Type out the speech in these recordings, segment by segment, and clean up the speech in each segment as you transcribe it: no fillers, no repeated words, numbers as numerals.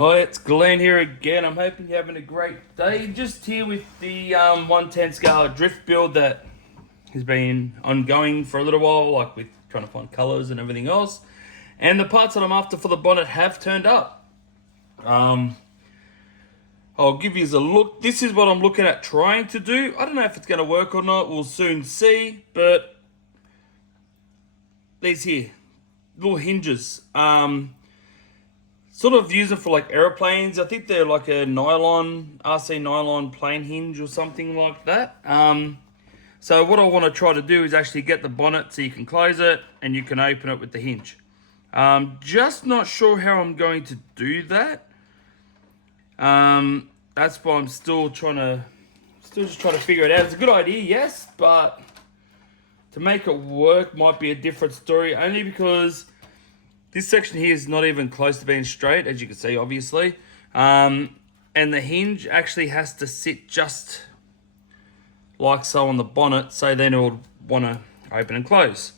Hi, it's Glenn here again. I'm hoping you're having a great day. Just here with the 110 scale drift build that has been ongoing for a little while, like with trying to find colours and everything else. And the parts that I'm after for the bonnet have turned up. I'll give you a look. This is what I'm looking at trying to do. I don't know if it's going to work or not. We'll soon see. But these here, little hinges. Sort of use them for like aeroplanes. I think they're like a nylon, RC nylon plane hinge or something like that. So what I want to try to do is actually get the bonnet so you can close it and you can open it with the hinge. Just not sure how I'm going to do that. That's why I'm still just trying to figure it out. It's a good idea, yes, but to make it work might be a different story, only because this section here is not even close to being straight, as you can see, obviously. And the hinge actually has to sit just like so on the bonnet, so then it will want to open and close.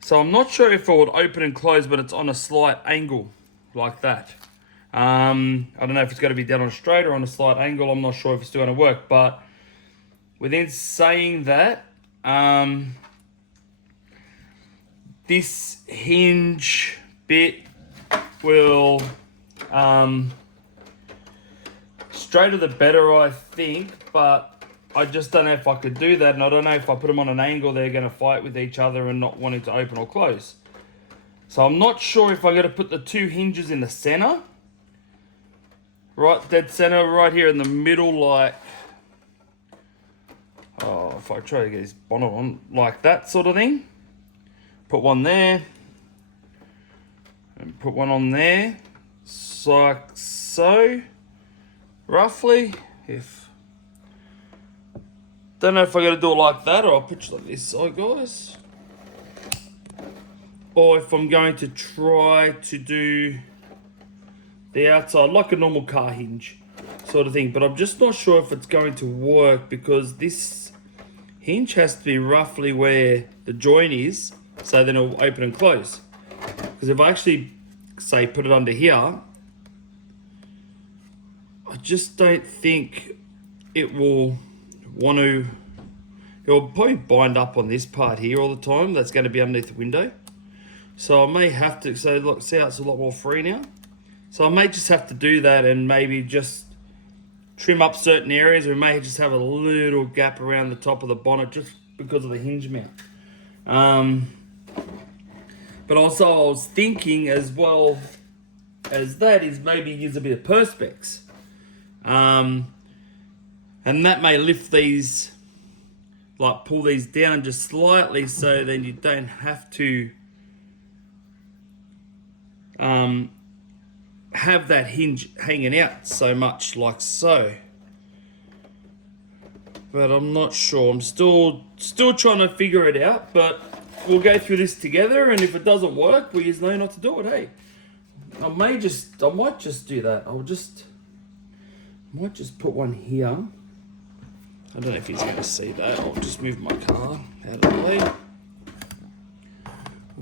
So I'm not sure if it would open and close, but it's on a slight angle like that. I don't know if it's going to be done on a straight or on a slight angle. I'm not sure if it's still going to work, but within saying that, this hinge bit will, straighter the better, I think, but I just don't know if I could do that, and I don't know if I put them on an angle, they're going to fight with each other and not wanting to open or close. So I'm not sure if I'm going to put the two hinges in the center, right dead center, right here in the middle, like, if I try to get this bonnet on, like that sort of thing. Put one there, and put one on there, like so, roughly. Don't know if I got to do it like that, or I'll picture like this side, guys. Or if I'm going to try to do the outside, like a normal car hinge sort of thing. But I'm just not sure if it's going to work, because this hinge has to be roughly where the joint is, so then it'll open and close. Because if I actually, say, put it under here, I just don't think it will want to, it will probably bind up on this part here all the time. That's going to be underneath the window. So I may have to, so look, see how it's a lot more free now? So I may just have to do that and maybe just trim up certain areas. We may just have a little gap around the top of the bonnet just because of the hinge mount. But also I was thinking as well as that is maybe use a bit of perspex. And that may lift these, like pull these down just slightly, so then you don't have to have that hinge hanging out so much like so. But I'm not sure. I'm still trying to figure it out, but we'll go through this together, and if it doesn't work, we just know not to do it, hey. I might just do that. I might just put one here. I don't know if he's going to see that. I'll just move my car out of the way. I'll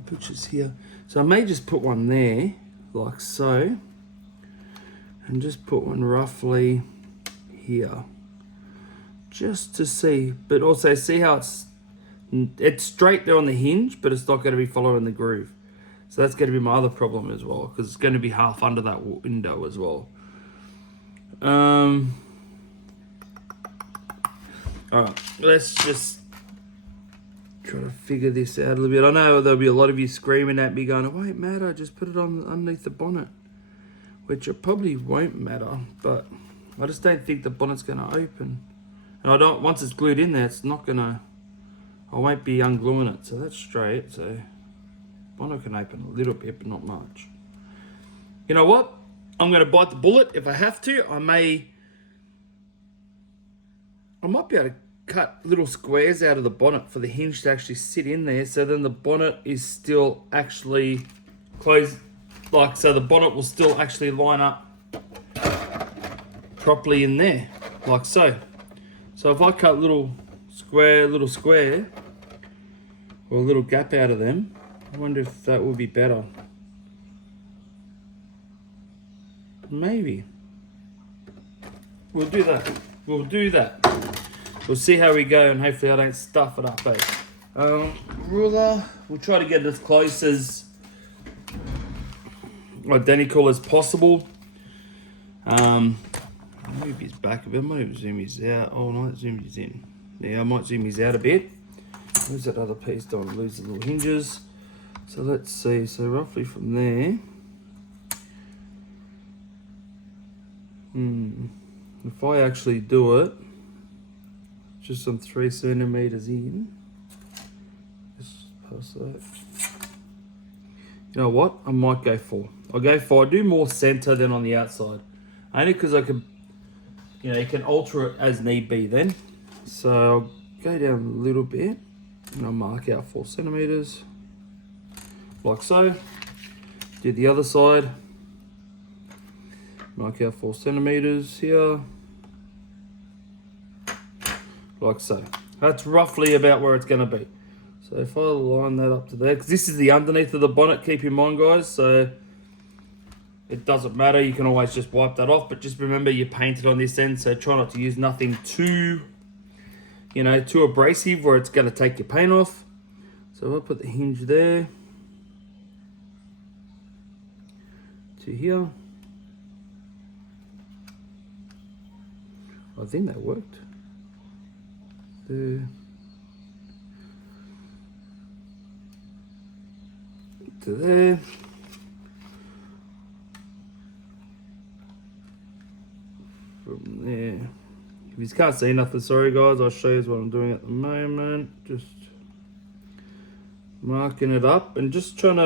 put this here. So I may just put one there, like so, and just put one roughly here, just to see. But also see how it's straight there on the hinge, but it's not going to be following the groove. So that's going to be my other problem as well, because it's going to be half under that window as well. Alright, let's just try to figure this out a little bit. I know there'll be a lot of you screaming at me going, it won't matter, just put it on underneath the bonnet. Which it probably won't matter, but I just don't think the bonnet's going to open. And I don't, once it's glued in there, it's not going to, I won't be ungluing it. So that's straight, so bonnet can open a little bit, but not much. You know what? I'm going to bite the bullet if I have to. I might be able to cut little squares out of the bonnet for the hinge to actually sit in there, so then the bonnet is still actually closed, like, so the bonnet will still actually line up properly in there, like so. So if I cut little square, or a little gap out of them, I wonder if that would be better. Maybe. We'll do that. We'll do that. We'll see how we go, and hopefully I don't stuff it up, ruler, we'll try to get it as close as identical as possible. Move his back a bit. I might zoom his out. Oh, no, zoom his in. Yeah, I might zoom his out a bit. Where's that other piece? Don't want to lose the little hinges. So let's see. So roughly from there. If I actually do it, just some 3 centimeters in. Just pass that. You know what? I might go 4. I'll go 4. I do more center than on the outside. Only because I can, you can alter it as need be then. So I'll go down a little bit and I'll mark out 4 centimeters. Like so. Do the other side. Mark out 4 centimeters here. Like so. That's roughly about where it's going to be. So if I line that up to there, because this is the underneath of the bonnet, keep in mind, guys, so it doesn't matter. You can always just wipe that off, but just remember you painted on this end, so try not to use nothing too, too abrasive where it's going to take your paint off. So I'll put the hinge there to here. I think that worked. There. To there. From there. If you can't see nothing, sorry guys, I'll show you what I'm doing at the moment. Just marking it up and just want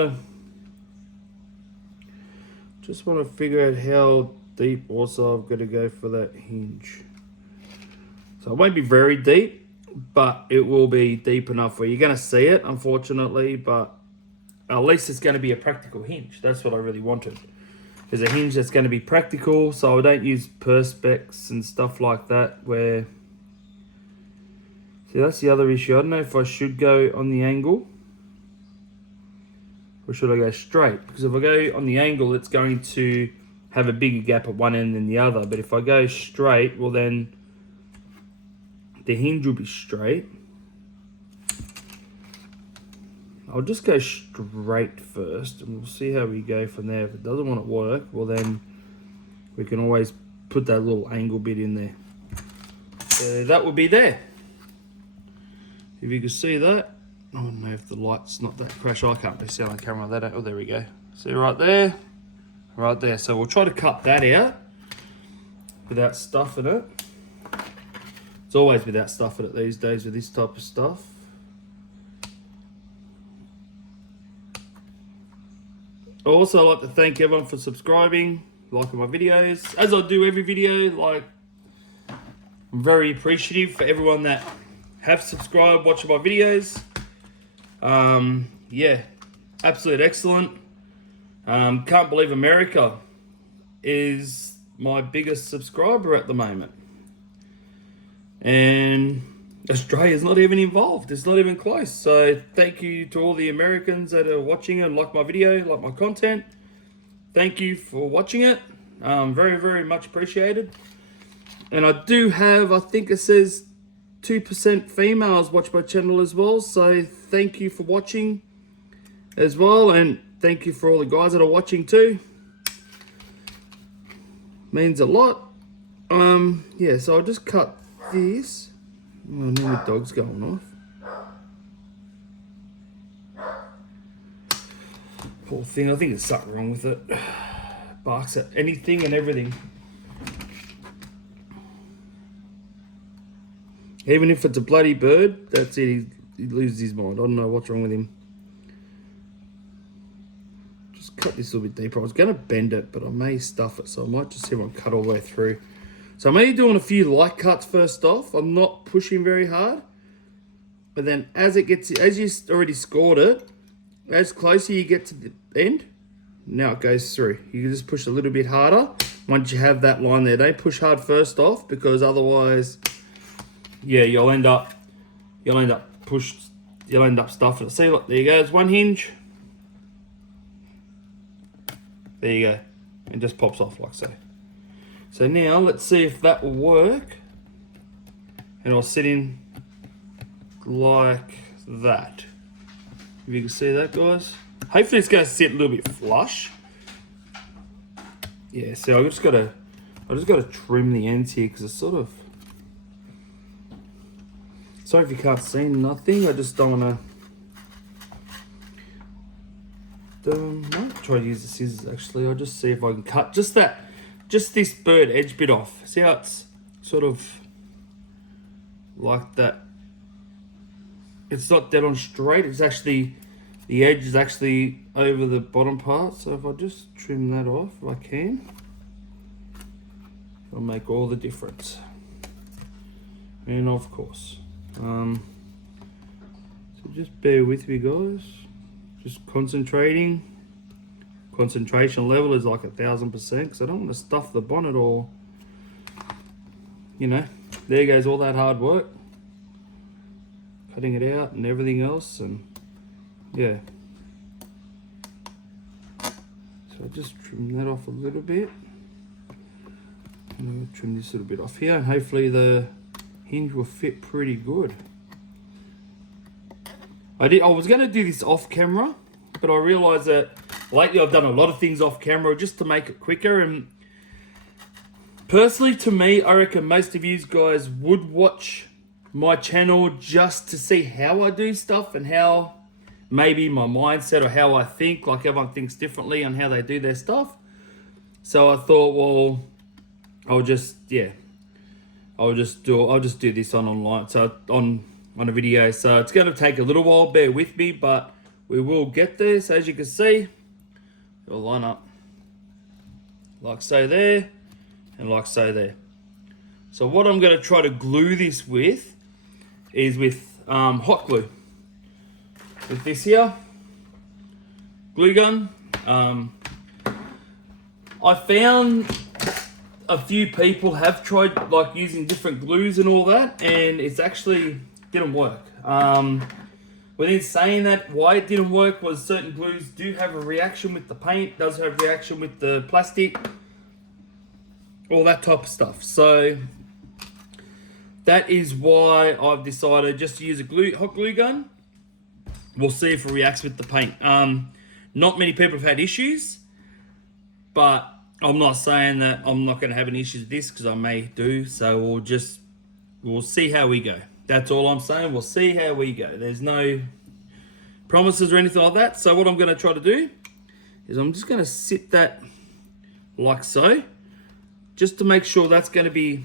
to figure out how deep also I've got to go for that hinge. So it won't be very deep, but it will be deep enough where you're going to see it, unfortunately, but at least it's going to be a practical hinge. That's what I really wanted. Is a hinge that's going to be practical, so I don't use perspex and stuff like that where... See, that's the other issue. I don't know if I should go on the angle or should I go straight? Because if I go on the angle, it's going to have a bigger gap at one end than the other. But if I go straight, well then the hinge will be straight. I'll just go straight first and we'll see how we go from there. If it doesn't want to work, well then we can always put that little angle bit in there. So that would be there. If you can see that. I don't know if the light's not that crash. I can't really see on camera that. Oh, there we go. See right there? Right there. So we'll try to cut that out without stuffing it. It's always without stuffing it these days with this type of stuff. I also like to thank everyone for subscribing, liking my videos. As I do every video, I'm very appreciative for everyone that have subscribed, watching my videos. Yeah, absolute excellent. Can't believe America is my biggest subscriber at the moment. And Australia's not even involved. It's not even close. So thank you to all the Americans that are watching and like my video, like my content. Thank you for watching it. Very, very much appreciated. And I do have, I think it says 2% females watch my channel as well. So thank you for watching as well. And thank you for all the guys that are watching too. Means a lot. Yeah, so I'll just cut this. Oh, now my dog's going off. Poor thing, I think there's something wrong with it. Barks at anything and everything. Even if it's a bloody bird, that's it, he loses his mind. I don't know what's wrong with him. Just cut this a little bit deeper. I was going to bend it, but I may stuff it, so I might just see if I can cut all the way through. So I'm only doing a few light cuts first off. I'm not pushing very hard. But then as you already scored it, as closer you get to the end, now it goes through. You can just push a little bit harder once you have that line there. Don't push hard first off, because otherwise, yeah, you'll end up stuffing it. See, look, there you go. There's one hinge. There you go. It just pops off like so. So now let's see if that will work. And I'll sit in like that. If you can see that, guys. Hopefully it's going to sit a little bit flush. Yeah, so I just got to trim the ends here because it's sort of. Sorry if you can't see nothing. I just don't want to. I might try to use the scissors actually. I'll just see if I can cut just this bird edge bit off. See how it's sort of like that. It's not dead on straight. It's actually, the edge is actually over the bottom part. So if I just trim that off, if I can, it'll make all the difference. And of course, so just bear with me, guys. Just concentrating. Concentration level is like 1000%, because I don't want to stuff the bonnet or, you know, there goes all that hard work. Cutting it out and everything else, and yeah. So I just trim that off a little bit. And I'll trim this little bit off here, and hopefully the hinge will fit pretty good. I was going to do this off camera, but I realised that lately I've done a lot of things off camera just to make it quicker, and personally to me, I reckon most of you guys would watch my channel just to see how I do stuff and how maybe my mindset or how I think, like everyone thinks differently on how they do their stuff. So I thought, well, I'll just do this online, so on a video. So it's going to take a little while, bear with me, but we will get there. So as you can see, it'll line up like so there, and like so there. So what I'm going to try to glue this with is with hot glue. With this here, glue gun. I found a few people have tried like using different glues and all that, and it's actually didn't work. Within saying that, why it didn't work was certain glues do have a reaction with the paint, does have a reaction with the plastic, all that type of stuff. So that is why I've decided just to use a hot glue gun. We'll see if it reacts with the paint. Not many people have had issues, but I'm not saying that I'm not going to have any issues with this, because I may do. So we'll see how we go. That's all I'm saying. We'll see how we go. There's no promises or anything like that. So what I'm going to try to do is I'm just going to sit that like so, just to make sure that's going to be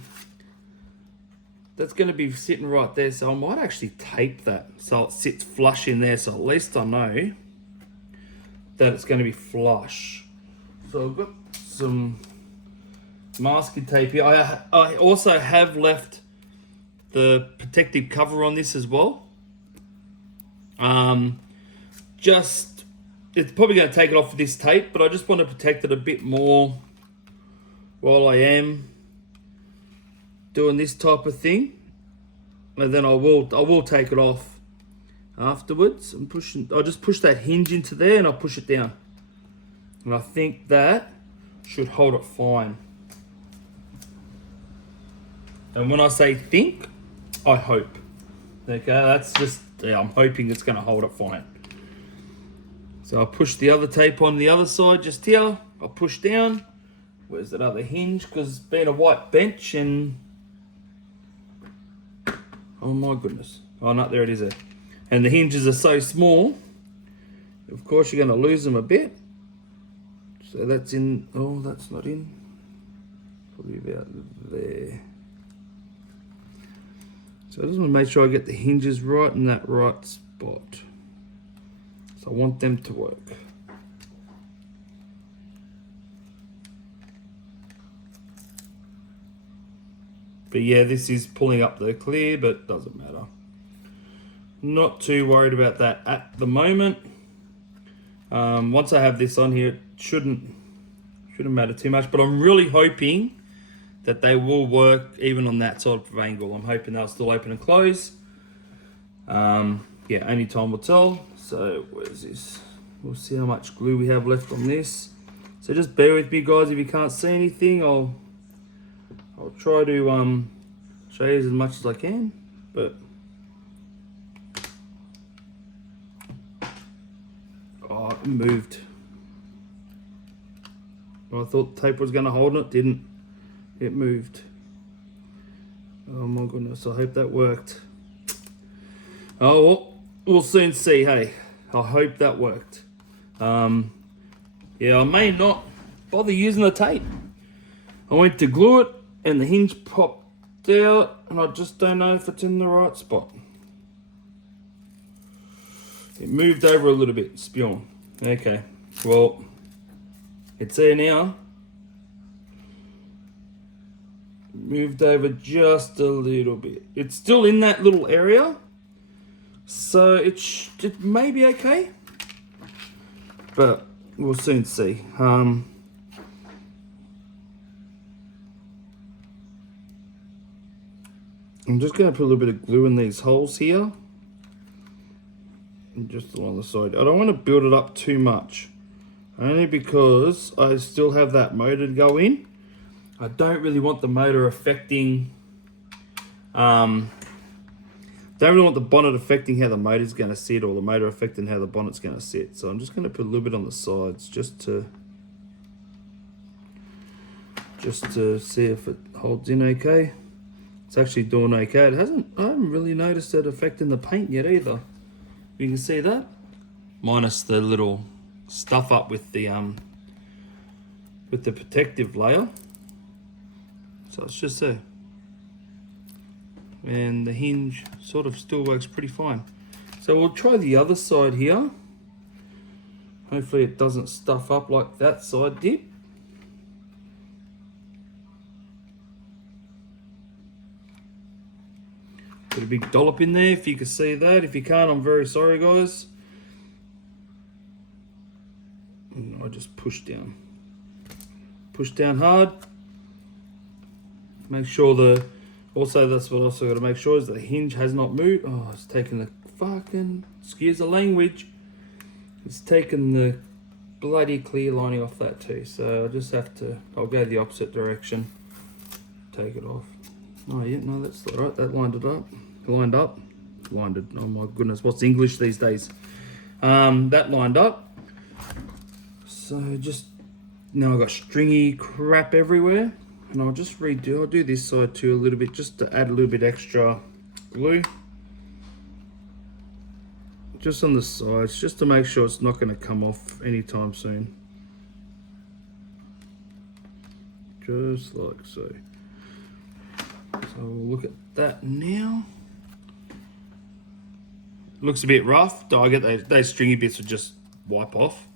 sitting right there. So I might actually tape that so it sits flush in there, so at least I know that it's going to be flush. So I've got some masking tape here. I also have left the protective cover on this as well. It's probably going to take it off with this tape, but I just want to protect it a bit more while I am doing this type of thing, and then I will take it off afterwards. I'll just push that hinge into there, and I'll push it down, and I think that should hold it fine. And when I say think, I hope. Okay, that's just, I'm hoping it's going to hold it fine. So I'll push the other tape on the other side just here. I'll push down. Where's that other hinge? Because being a white bench and... oh my goodness. Oh no, there it is there. And the hinges are so small, of course you're going to lose them a bit. So that's in, oh that's not in. Probably about there. So I just want to make sure I get the hinges right in that right spot. So I want them to work. But yeah, this is pulling up the clear, but doesn't matter. Not too worried about that at the moment. Once I have this on here, it shouldn't matter too much, but I'm really hoping that they will work even on that sort of angle. I'm hoping they'll still open and close. Yeah, only time will tell. So where's this? We'll see how much glue we have left on this. So just bear with me, guys. If you can't see anything, I'll I'll try to show you as much as I can, but oh, it moved. I thought the tape was going to hold it, didn't. It moved. Oh my goodness, I hope that worked. Oh, well, we'll soon see, hey. I hope that worked. Yeah, I may not bother using the tape. I went to glue it and the hinge popped out and I just don't know if it's in the right spot. It moved over a little bit, spion. Okay, well, it's there now. Moved over just a little bit. It's still in that little area, so it may be okay, but we'll soon see. I'm just going to put a little bit of glue in these holes here, and just along the side. I don't want to build it up too much, only because I still have that motor to go in. I don't really want the motor affecting, don't really want the bonnet affecting how the motor's going to sit, or the motor affecting how the bonnet's going to sit. So I'm just going to put a little bit on the sides just to see if it holds in okay. It's actually doing okay. I haven't really noticed it affecting the paint yet either. You can see that, minus the little stuff up with the protective layer. So it's just there. And the hinge sort of still works pretty fine. So we'll try the other side here. Hopefully it doesn't stuff up like that side did. Put a big dollop in there if you can see that. If you can't, I'm very sorry, guys. And I just push down. Push down hard. Make sure also that's what I also got to make sure is that the hinge has not moved. Oh, it's taking the fucking, excuse the language. It's taken the bloody clear lining off that too. So I just have to, I'll go the opposite direction. Take it off. Oh yeah, no, that's all right. That lined it up. Lined up. Lined it. Oh my goodness, what's English these days? That lined up. So just, now I've got stringy crap everywhere. And I'll just I'll do this side too a little bit, just to add a little bit extra glue. Just on the sides, just to make sure it's not going to come off anytime soon. Just like so. So we'll look at that now. Looks a bit rough. I get those stringy bits will just wipe off.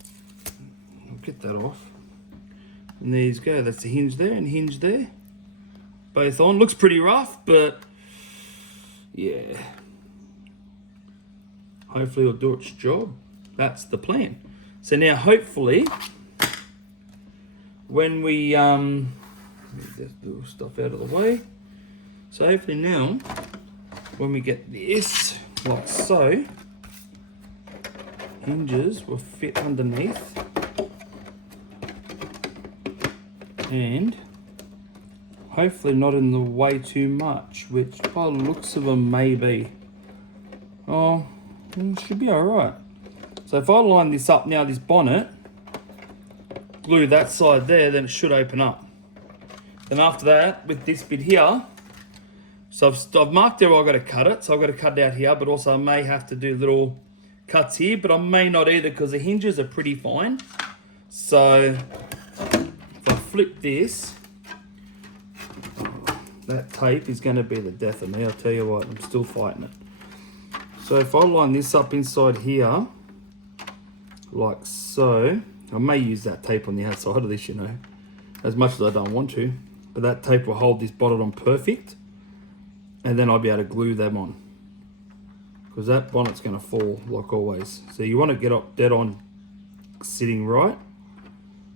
I'll get that off. And there you go, that's the hinge there and hinge there. Both on. Looks pretty rough, but yeah. Hopefully it'll do its job. That's the plan. So now hopefully, when we, get this little stuff out of the way. So hopefully now, when we get this, like so, hinges will fit underneath. And hopefully not in the way too much, which by the looks of them may be. Oh, it should be alright. So if I line this up now, this bonnet, glue that side there, then it should open up. Then after that, with this bit here, so I've marked there where I've got to cut it, so I've got to cut it out here, but also I may have to do little cuts here, but I may not either because the hinges are pretty fine. So if I flip this, that tape is going to be the death of me, I'll tell you what, I'm still fighting it. So if I line this up inside here, like so, I may use that tape on the outside of this, you know, as much as I don't want to, but that tape will hold this bonnet on perfect, and then I'll be able to glue them on, because that bonnet's going to fall like always. So you want to get up dead on sitting right,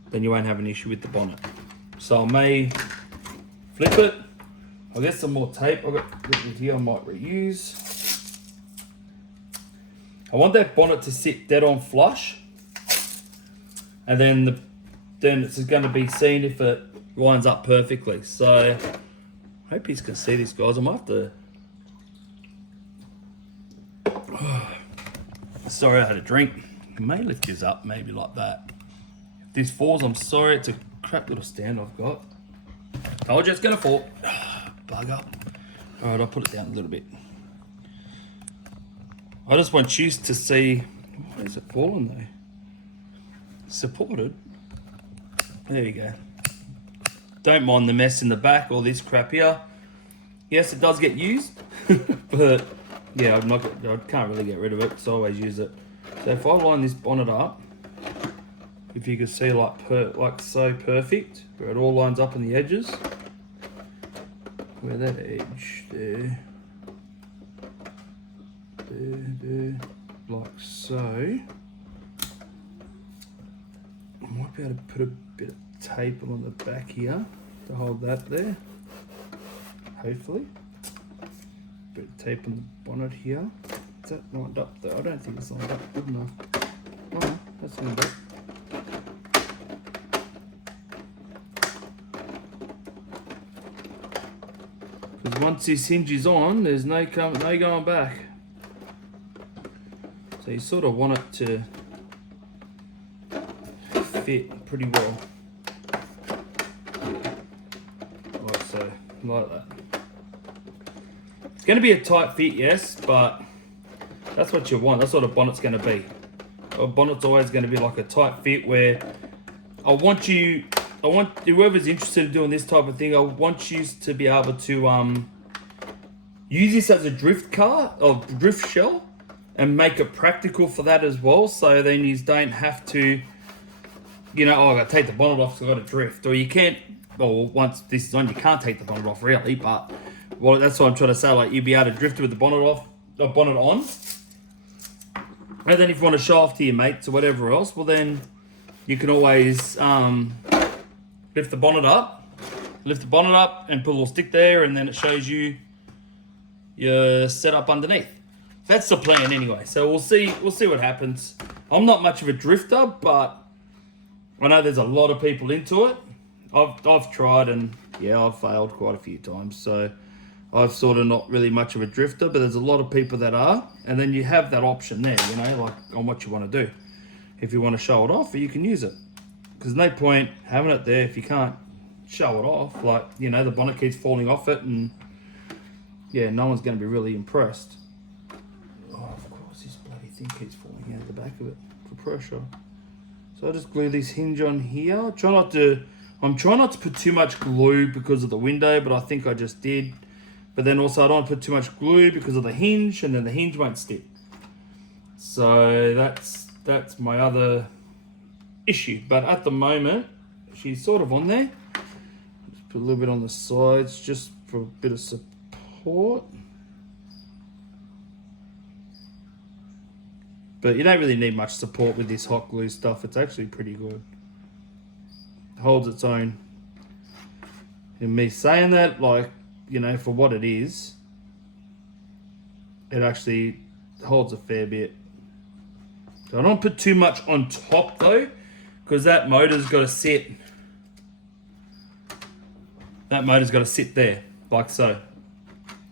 then you won't have an issue with the bonnet. So I may flip it, I'll get some more tape, I've got a little bit here I might reuse. I want that bonnet to sit dead on flush, and then it's going to be seen if it lines up perfectly. So Hope you can see this, guys. I might have to... Sorry, I had a drink. I may lift this up, maybe like that. If this falls, I'm sorry. It's a crap little stand I've got. Told you it's gonna fall. Bugger. All right, I'll put it down a little bit. I just want you to see. Why is it falling though? Supported. There you go. Don't mind the mess in the back, all this crap here. Yes, it does get used, but yeah, I can't really get rid of it, so I always use it. So if I line this bonnet up, if you can see like so perfect, where it all lines up on the edges, where that edge there, there, like so. I might be able to put a bit of tape on the back here to hold that there, hopefully. Bit of tape on the bonnet here. Is that lined up though? I don't think it's lined up good enough. Oh, that's lined up. Because once this hinge is on, there's no going back. So you sort of want it to fit pretty well. Like so, like that. It's going to be a tight fit, yes, but that's what you want. That's what a bonnet's going to be. A bonnet's always going to be like a tight fit where I want whoever's interested in doing this type of thing, I want you to be able to use this as a drift car or drift shell and make it practical for that as well. So then you don't have to, you know, oh, I got to take the bonnet off because I got to drift. Or you can't, well, once this is on, you can't take the bonnet off really, but well, that's what I'm trying to say. Like, you'll be able to drift with the bonnet off, the bonnet on. And then if you want to show off to your mates or whatever else, well then you can always lift the bonnet up and put a little stick there, and then it shows you your setup underneath. That's the plan anyway. So we'll see what happens. I'm not much of a drifter, but I know there's a lot of people into it. I've tried and yeah, I've failed quite a few times. So I've sort of not really much of a drifter, but there's a lot of people that are. And then you have that option there, you know, like on what you want to do. If you want to show it off, you can use it. Because no point having it there if you can't show it off. Like, you know, the bonnet keeps falling off it and yeah, no one's going to be really impressed. Oh, of course, this bloody thing keeps falling out the back of it for pressure. So I'll just glue this hinge on here. I'm trying not to put too much glue because of the window, but I think I just did. But then also I don't want to put too much glue because of the hinge, and then the hinge won't stick. So that's my other issue. But at the moment, she's sort of on there. Just put a little bit on the sides just for a bit of support. But you don't really need much support with this hot glue stuff. It's actually pretty good. It holds its own. And me saying that, like, you know, for what it is, it actually holds a fair bit. So I don't put too much on top though, because that motor's got to sit. That motor's got to sit there, like so.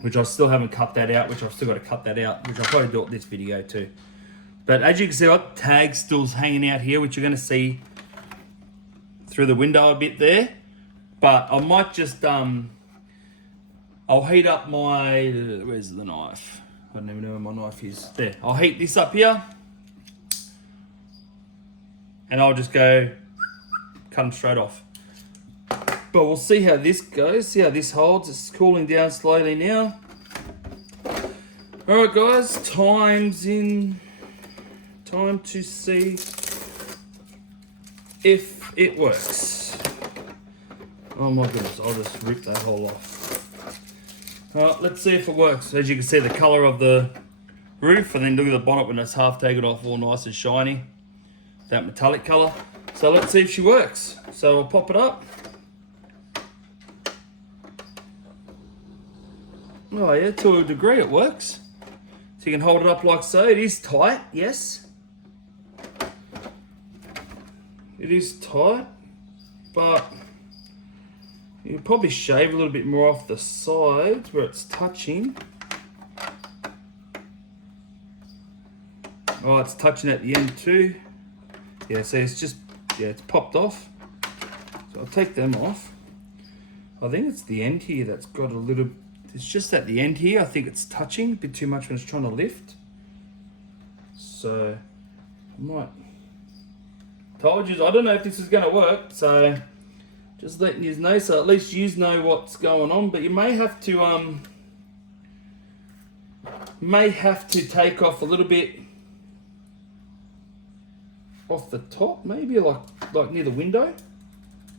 Which I still haven't cut that out, which I've still got to cut that out, which I'll probably do it this video too. But as you can see, I've got tags still hanging out here, which you're going to see through the window a bit there. But I might just, I'll heat up my, where's the knife? I don't even know where my knife is. There, I'll heat this up here. And I'll just go cut them straight off. But we'll see how this goes, see how this holds. It's cooling down slowly now. All right, guys, time to see if it works. Oh my goodness, I'll just rip that hole off. All right, let's see if it works. As you can see, the color of the roof, and then look at the bonnet when it's half taken off, all nice and shiny. That metallic color. So let's see if she works. So I'll pop it up. Oh yeah, to a degree it works. So you can hold it up like so. It is tight, yes. It is tight, but You can probably shave a little bit more off the sides where it's touching. Oh, it's touching at the end too. Yeah, so it's just, yeah, it's popped off. So I'll take them off. I think it's the end here that's got a little, it's just at the end here, I think it's touching a bit too much when it's trying to lift. So, I might, told you, I don't know if this is going to work, so just letting you know, so at least you know what's going on, but you may have to take off a little bit off the top, maybe like near the window,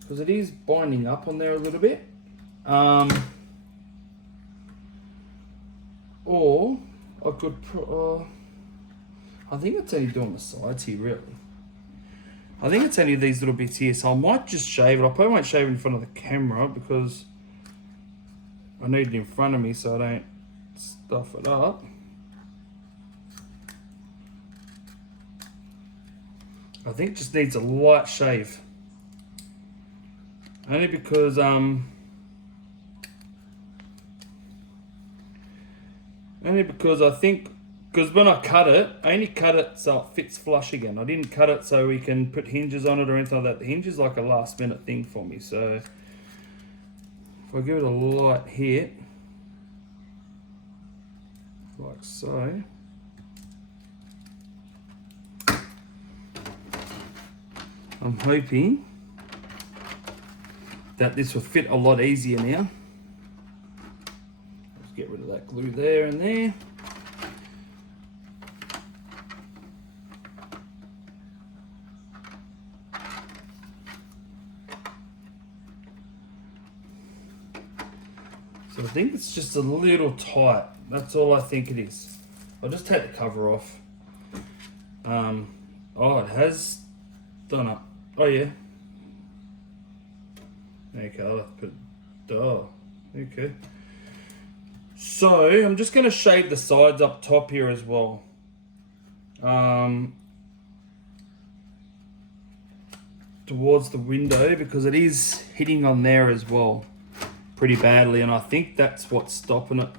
because it is binding up on there a little bit. Or I could, I think it's only doing the sides here, really. I think it's only these little bits here, so I might just shave it. I probably won't shave it in front of the camera because I need it in front of me so I don't stuff it up. I think it just needs a light shave. Only because I think, because when I cut it, I only cut it so it fits flush again. I didn't cut it so we can put hinges on it or anything like that. The hinge is like a last minute thing for me. So if I give it a light hit, like so. I'm hoping that this will fit a lot easier now. Let's get rid of that glue there and there. So I think it's just a little tight. That's all I think it is. I'll just take the cover off. Oh, it has done it. Oh yeah. Okay, I'll have to put, oh, okay. So I'm just gonna shave the sides up top here as well. Towards the window, because it is hitting on there as well pretty badly, and I think that's what's stopping it.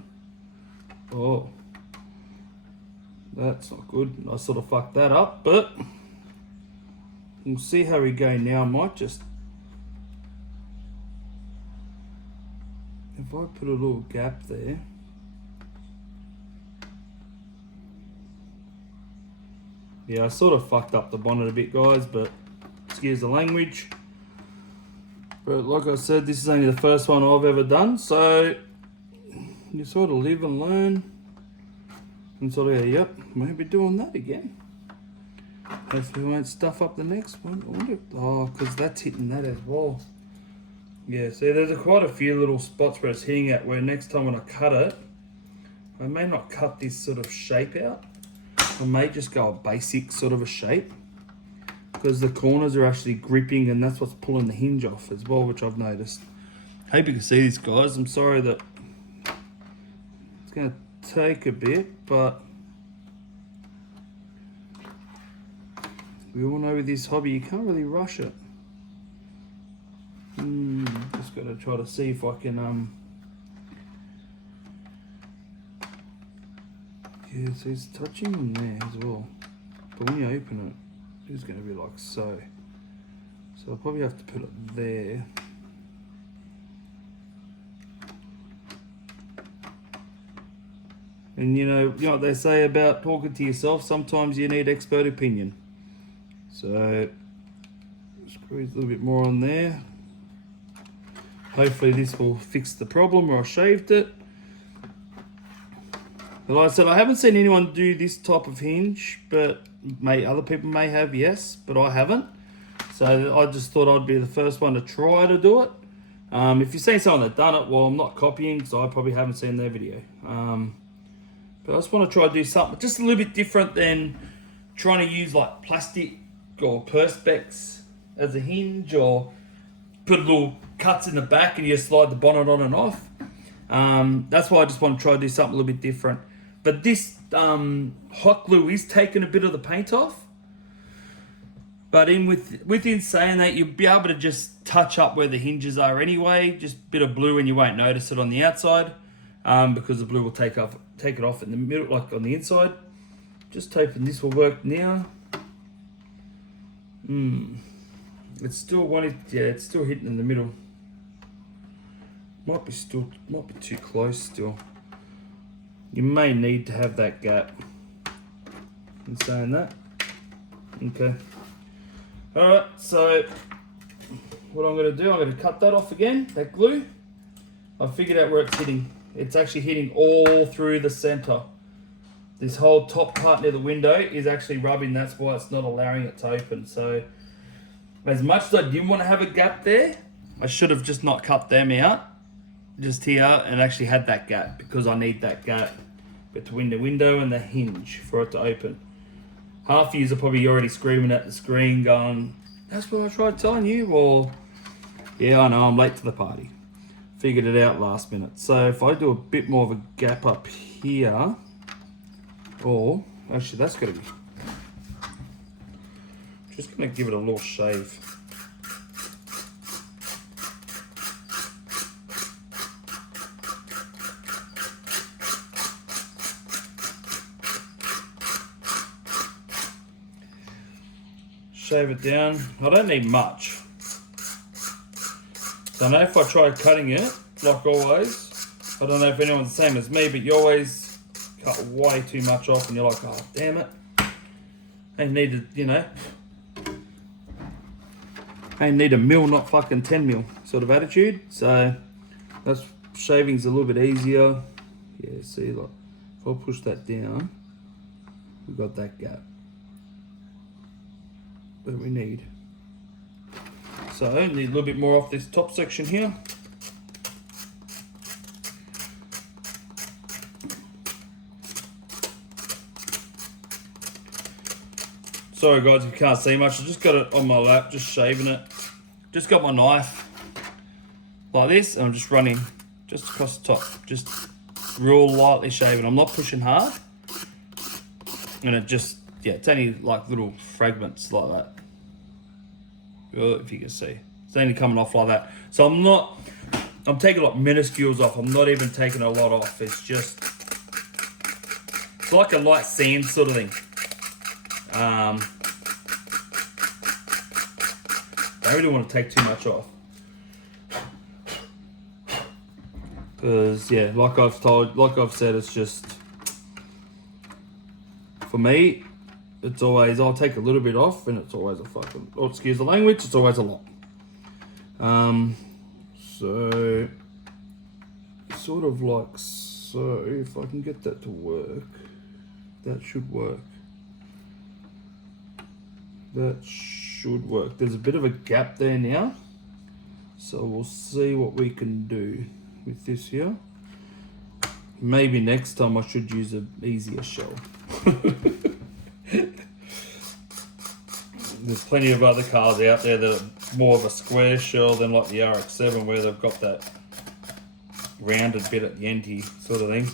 Oh, that's not good. I sort of fucked that up, but we'll see how we go now. I might just, if I put a little gap there. Yeah, I sort of fucked up the bonnet a bit, guys, but excuse the language. But like I said, this is only the first one I've ever done, so you sort of live and learn. And sort of, yep, maybe doing that again. Hopefully we won't stuff up the next one. Oh, because that's hitting that as well. Yeah, see, there's quite a few little spots where it's hitting at, where next time when I cut it, I may not cut this sort of shape out. I may just go a basic sort of a shape, because the corners are actually gripping, and that's what's pulling the hinge off as well, which I've noticed. Hope you can see this, guys. I'm sorry that it's going to take a bit, but we all know with this hobby you can't really rush it. Just got to try to see if I can yeah, so it's touching in there as well, but when you open it, it's going to be like so. So I'll probably have to put it there. And you know what they say about talking to yourself, sometimes you need expert opinion. So squeeze a little bit more on there. Hopefully this will fix the problem where I shaved it. But like I said, I haven't seen anyone do this type of hinge, but other people may have, yes, but I haven't. So I just thought I'd be the first one to try to do it. If you've seen someone that's done it, well, I'm not copying, because I probably haven't seen their video. But I just want to try to do something just a little bit different than trying to use like plastic or perspex as a hinge, or put little cuts in the back and you slide the bonnet on and off. That's why I just want to try to do something a little bit different. But this hot glue is taking a bit of the paint off. But within saying that, you'll be able to just touch up where the hinges are anyway. Just a bit of blue and you won't notice it on the outside, because the blue will take it off in the middle, like on the inside. Just taping this will work now. It's still it's still hitting in the middle. Might be too close still. You may need to have that gap. In saying that. Okay. Alright, so what I'm going to do, I'm going to cut that off again, that glue. I figured out where it's hitting. It's actually hitting all through the center. This whole top part near the window is actually rubbing, that's why it's not allowing it to open. So as much as I didn't want to have a gap there, I should have just not cut them out, just here, and actually had that gap, because I need that gap between the window and the hinge for it to open. Half of you are probably already screaming at the screen going, that's what I tried telling you. Well, yeah, I know, I'm late to the party. Figured it out last minute. So if I do a bit more of a gap up here, or actually that's gotta be, just gonna give it a little shave. Shave it down. I don't need much. So I know if I try cutting it, like always, I don't know if anyone's the same as me, but you always cut way too much off and you're like, oh, damn it. I need to, you know, I need a mil, not fucking 10 mil sort of attitude. So that's, shaving's a little bit easier. Yeah, see, like, if I push that down, we've got that gap that we need. So I need a little bit more off this top section here. Sorry guys if you can't see much, I just got it on my lap, just shaving it. Just got my knife like this and I'm just running just across the top, just real lightly shaving. I'm not pushing hard. And it just, yeah, it's only like little fragments like that. If you can see, it's only coming off like that. So I'm taking like minuscules off. I'm not even taking a lot off. It's just, it's like a light sand sort of thing. I really want to take too much off. Because yeah, like I've said, it's just, for me, it's always, I'll take a little bit off and it's always a fucking, oh, excuse the language, it's always a lot. So, sort of like so, if I can get that to work, that should work. That should work. There's a bit of a gap there now. So we'll see what we can do with this here. Maybe next time I should use an easier shell. There's plenty of other cars out there that are more of a square shell than like the RX-7 where they've got that rounded bit at the end here sort of thing.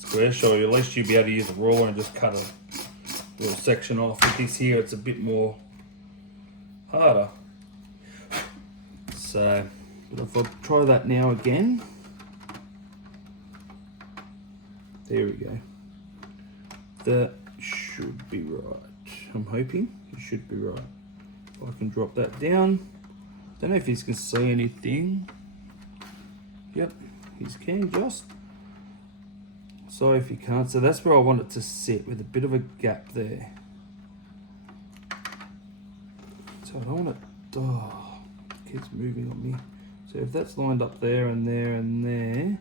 Square shell, at least you'll be able to use a ruler and just cut a little section off. With this here, it's a bit more harder. So, but if I try that now again, there we go. That should be right. I'm hoping it should be right. If I can drop that down. Don't know if you can see anything. Yep, you can just. Sorry if you can't. So that's where I want it to sit, with a bit of a gap there. So I don't want it, oh, it keeps moving on me. So if that's lined up there and there and there,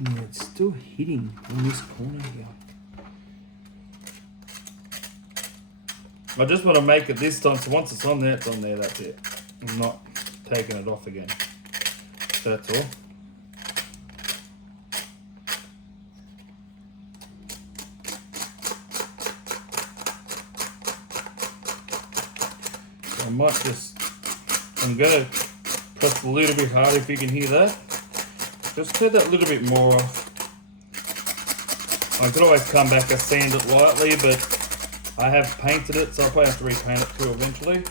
yeah, it's still hitting in this corner here. I just want to make it this time, so once it's on there, that's it. I'm not taking it off again. That's all. So I might just, I'm going to press a little bit harder if you can hear that. Just turn that a little bit more off. I could always come back and sand it lightly, but I have painted it, so I'll probably have to repaint it too eventually.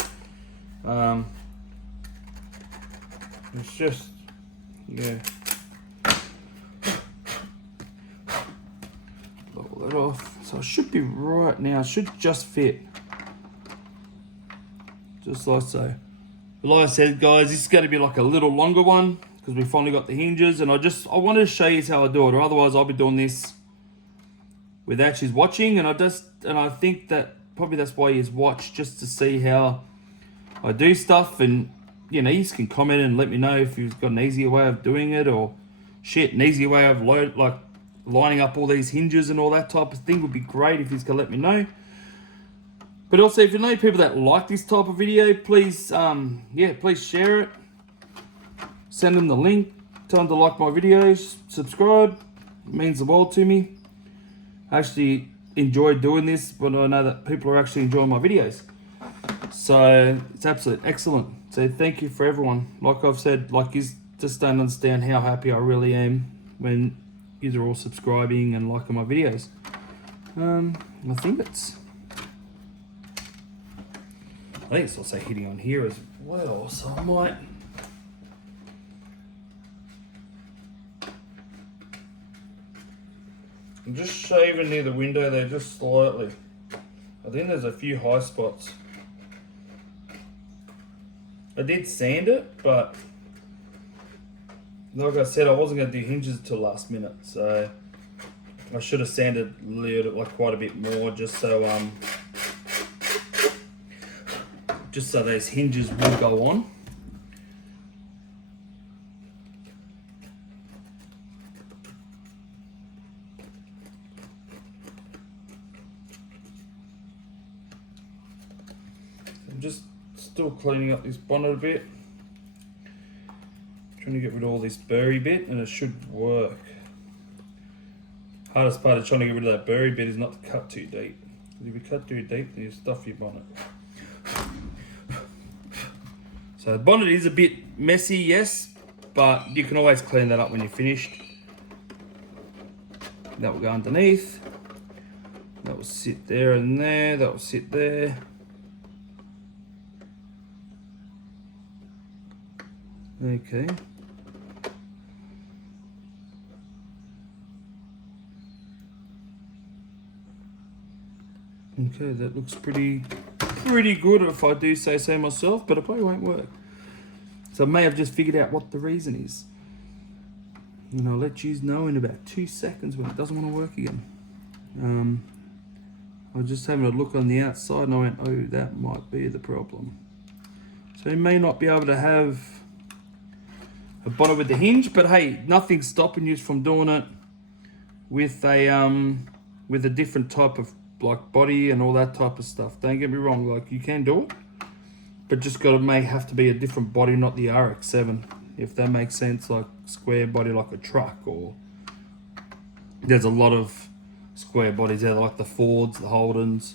It's just, yeah. Blow that off. So it should be right now. It should just fit. Just like so. But like I said, guys, this is going to be like a little longer one because we finally got the hinges, and I wanted to show you how I do it, or otherwise I'll be doing this without you watching, and I think that probably that's why you watch, just to see how I do stuff, and you know, you can comment and let me know if you've got an easier way of doing it, or shit, an easier way of lining up all these hinges and all that type of thing would be great if you can let me know. But also, if you know people that like this type of video, please, please share it. Send them the link. Tell them to like my videos. Subscribe. It means the world to me. I actually enjoy doing this, but I know that people are actually enjoying my videos. So it's absolutely excellent. So thank you for everyone. Like I've said, like, you just don't understand how happy I really am when you are all subscribing and liking my videos. I think it's also hitting on here as well, so I might. I'm just shaving near the window there, just slightly. I think there's a few high spots. I did sand it, but like I said, I wasn't going to do hinges until last minute, so I should have sanded quite a bit more, just so those hinges will go on. I'm just still cleaning up this bonnet a bit, trying to get rid of all this burry bit, and it should work. Hardest part of trying to get rid of that burry bit is not to cut too deep. If you cut too deep, then you stuff your bonnet. So the bonnet is a bit messy, yes, but you can always clean that up when you're finished. That will go underneath. That will sit there and there. That will sit there. Okay. Okay, that looks pretty good if I do say so myself, but it probably won't work. So I may have just figured out what the reason is. And I'll let you know in about 2 seconds when it doesn't want to work again. I was just having a look on the outside and I went, oh, that might be the problem. So you may not be able to have a bonnet with the hinge, but hey, nothing's stopping you from doing it with a different type of like body and all that type of stuff. Don't get me wrong, like, you can do it, but just may have to be a different body, not the RX-7, if that makes sense. Like square body, like a truck, or there's a lot of square bodies out there, like the Fords, the Holdens.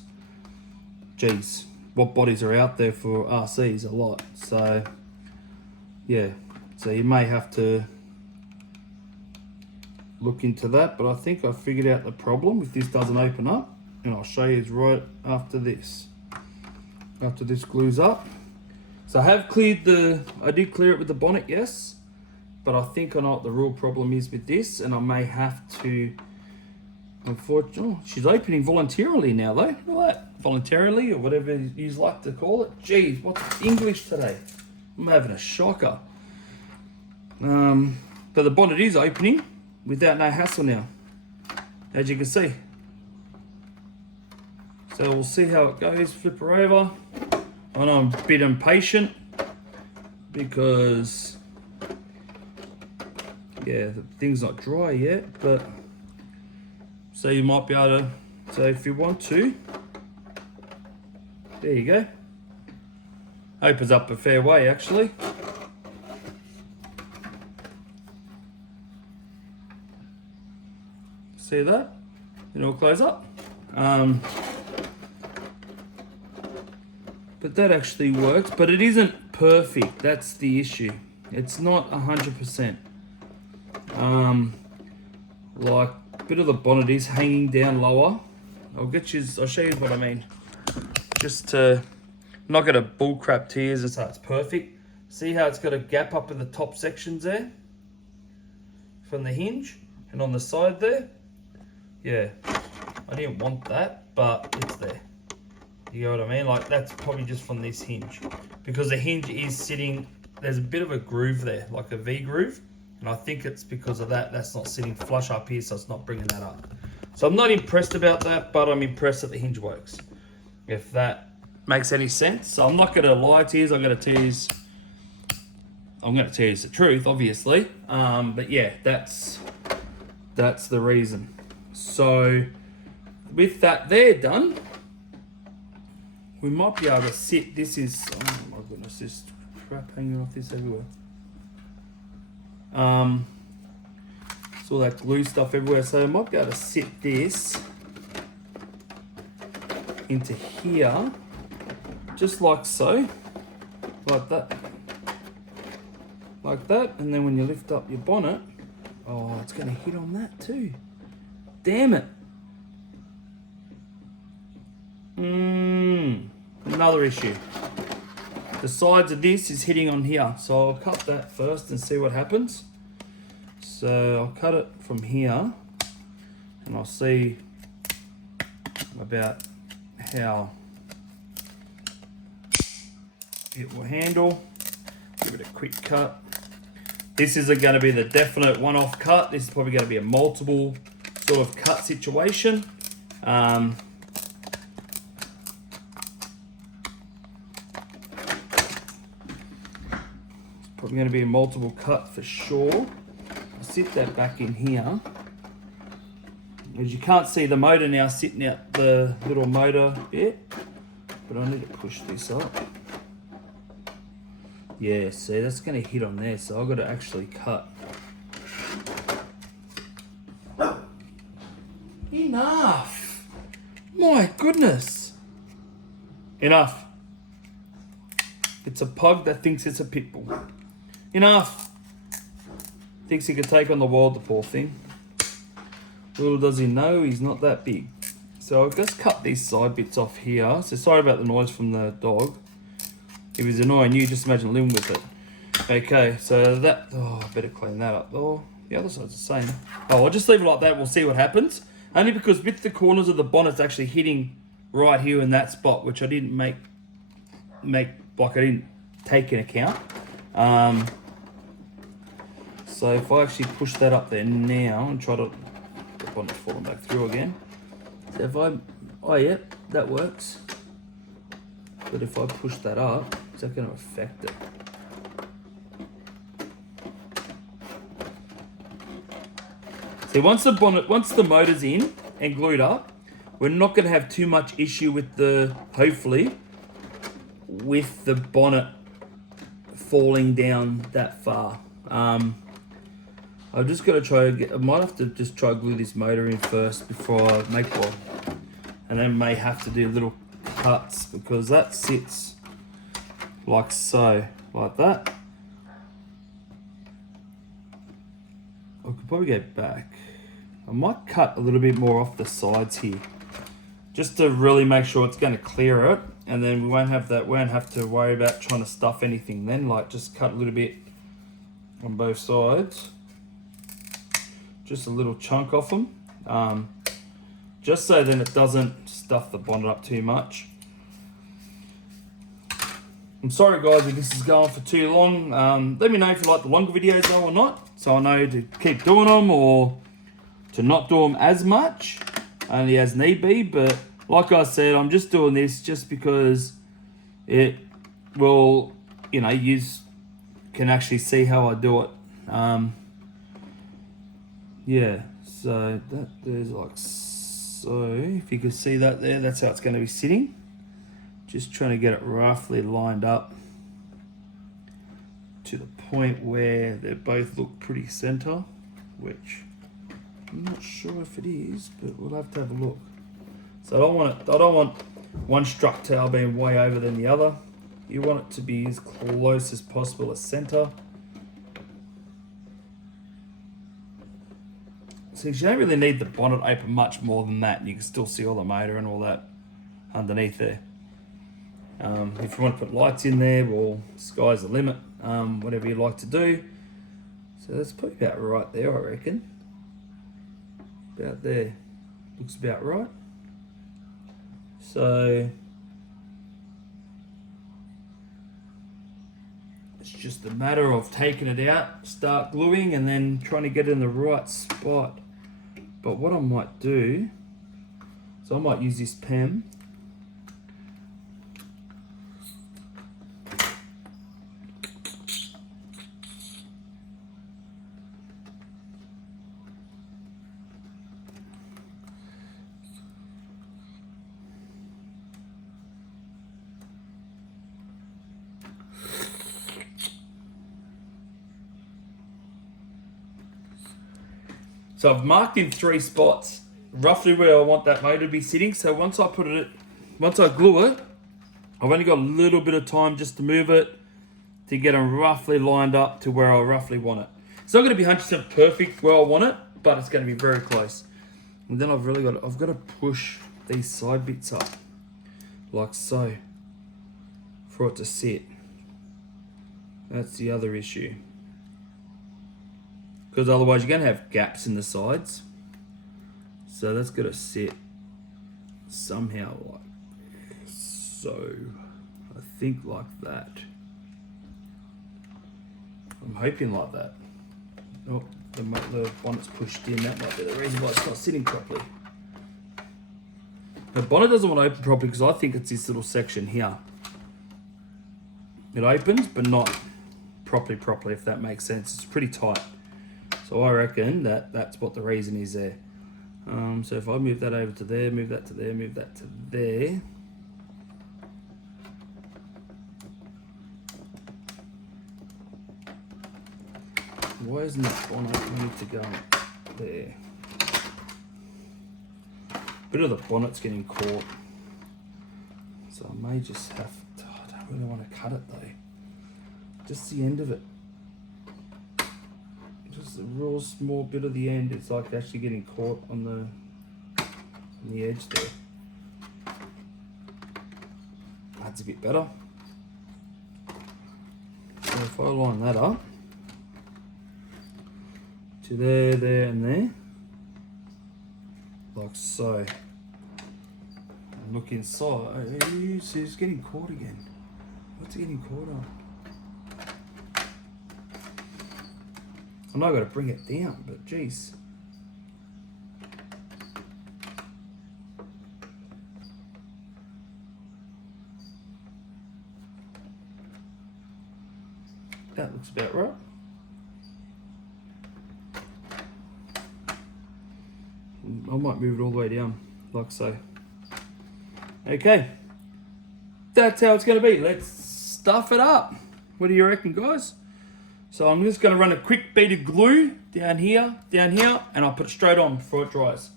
Geez, what bodies are out there for RCs? A lot. So yeah, so you may have to look into that, but I think I figured out the problem if this doesn't open up. And I'll show you right after this. After this glues up. So I did clear it with the bonnet, yes. But I think I know what the real problem is with this, and I may have to, unfortunately, she's opening voluntarily now though. Look at that, voluntarily, or whatever you like to call it. Geez, what's English today? I'm having a shocker. But the bonnet is opening without no hassle now, as you can see. So we'll see how it goes. Flip her over. I know I'm a bit impatient because, yeah, the thing's not dry yet, but so you might be able to, so if you want to, there you go. Opens up a fair way actually. See that? Then it'll close up. But that actually works, but it isn't perfect. That's the issue. It's not 100%. Like a bit of the bonnet is hanging down lower. I'll show you what I mean. just to not get a bullcrap tears and so it's perfect. See how it's got a gap up in the top sections there from the hinge and on the side there? Yeah, I didn't want that, but it's there. You know what I mean? Like that's probably just from this hinge because the hinge is sitting, there's a bit of a groove there, like a V groove. And I think it's because of that, that's not sitting flush up here, so it's not bringing that up. So I'm not impressed about that, but I'm impressed that the hinge works. If that makes any sense. So I'm not gonna lie to you, I'm gonna tell you the truth, obviously. But yeah, that's the reason. So with that there done, we might be able to sit, this is, oh my goodness, there's crap hanging off this everywhere. It's all that glue stuff everywhere, so I might be able to sit this into here, just like so, like that, and then when you lift up your bonnet, oh, it's going to hit on that too. Damn it. Another issue. The sides of this is hitting on here, so I'll cut that first and see what happens. So I'll cut it from here and I'll see about how it will handle. Give it a quick cut. This isn't going to be the definite one-off cut. This is probably going to be a multiple sort of cut situation. Probably going to be a multiple cut for sure. I'll sit that back in here. As you can't see the motor now sitting out the little motor bit, but I need to push this up. Yeah, see, that's going to hit on there, so I've got to actually cut. Enough! My goodness! Enough. It's a pug that thinks it's a pit bull. Enough! Thinks he could take on the world, the poor thing. Little does he know, he's not that big. So I'll just cut these side bits off here. So sorry about the noise from the dog. If he's annoying you, just imagine living with it. Okay, so that, oh, I better clean that up. Oh, the other side's the same. Oh, I'll just leave it like that, we'll see what happens. Only because with the corners of the bonnet's actually hitting right here in that spot, which I didn't make like I didn't take into account. So if I actually push that up there now and try to, the bonnet's falling back through again. So if I, oh yeah, that works. But if I push that up, is that going to affect it? See, once the motor's in and glued up, we're not going to have too much issue with the, hopefully, with the bonnet falling down that far. I've just got to try to get, I might have to just try to glue this motor in first before I make one. And then may have to do little cuts because that sits like so, like that. I could probably go back. I might cut a little bit more off the sides here, just to really make sure it's going to clear it, and then we won't have to worry about trying to stuff anything then. Like just cut a little bit on both sides, just a little chunk off them, just so then it doesn't stuff the bonnet up too much. I'm sorry guys if this is going for too long. Let me know if you like the longer videos though or not, so I know to keep doing them or to not do them as much, only as need be. But like I said, I'm just doing this just because it will, you know, you can actually see how I do it. Yeah, so that there's like so, if you can see that there, that's how it's going to be sitting. Just trying to get it roughly lined up to the point where they both look pretty center, which I'm not sure if it is, but we'll have to have a look. So I don't want one struck tail being way over than the other. You want it to be as close as possible as center. So you don't really need the bonnet open much more than that. You can still see all the motor and all that underneath there. If you want to put lights in there, well, sky's the limit. Whatever you like to do. So that's probably about right there, I reckon. About there. Looks about right. So it's just a matter of taking it out, start gluing, and then trying to get it in the right spot. But what I might do, so I might use this pen. So I've marked in 3 spots, roughly where I want that motor to be sitting. So once I glue it, I've only got a little bit of time just to move it to get them roughly lined up to where I roughly want it. It's not going to be 100% perfect where I want it, but it's going to be very close. And then I've got to push these side bits up, like so, for it to sit. That's the other issue. Because otherwise you're going to have gaps in the sides. So that's got to sit somehow like so. I think like that. I'm hoping like that. Oh, the bonnet's pushed in. That might be the reason why it's not sitting properly. The bonnet doesn't want to open properly because I think it's this little section here. It opens, but not properly, if that makes sense. It's pretty tight. So I reckon that's what the reason is there. So if I move that over to there, move that to there, move that to there. Why isn't that bonnet need to go there? Bit of the bonnet's getting caught. So I may just have to, I don't really want to cut it though. Just the end of it. Just a real small bit of the end. It's like actually getting caught on the edge there. That's a bit better. So if I line that up to there, there, and there, like so, and look inside. See, it's getting caught again. What's it getting caught on? I know I've got to bring it down, but geez. That looks about right. I might move it all the way down, like so. Okay. That's how it's going to be. Let's stuff it up. What do you reckon, guys? So I'm just going to run a quick bead of glue down here, and I'll put it straight on before it dries.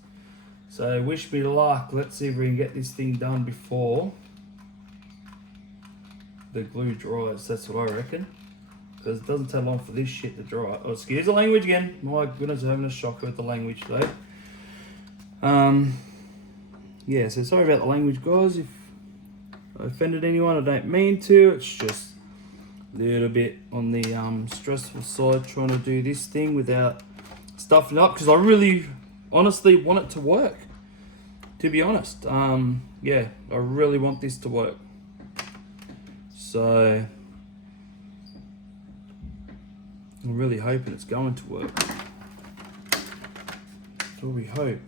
So wish me luck. Let's see if we can get this thing done before the glue dries. That's what I reckon. Because it doesn't take long for this shit to dry. Oh, excuse the language again. My goodness, I'm having a shocker with the language today. Yeah, so sorry about the language, guys. If I offended anyone, I don't mean to. It's just a little bit on the stressful side trying to do this thing without stuffing it up, because I really honestly want it to work, to be honest. Yeah, I really want this to work. So I'm really hoping it's going to work. That's all we hope.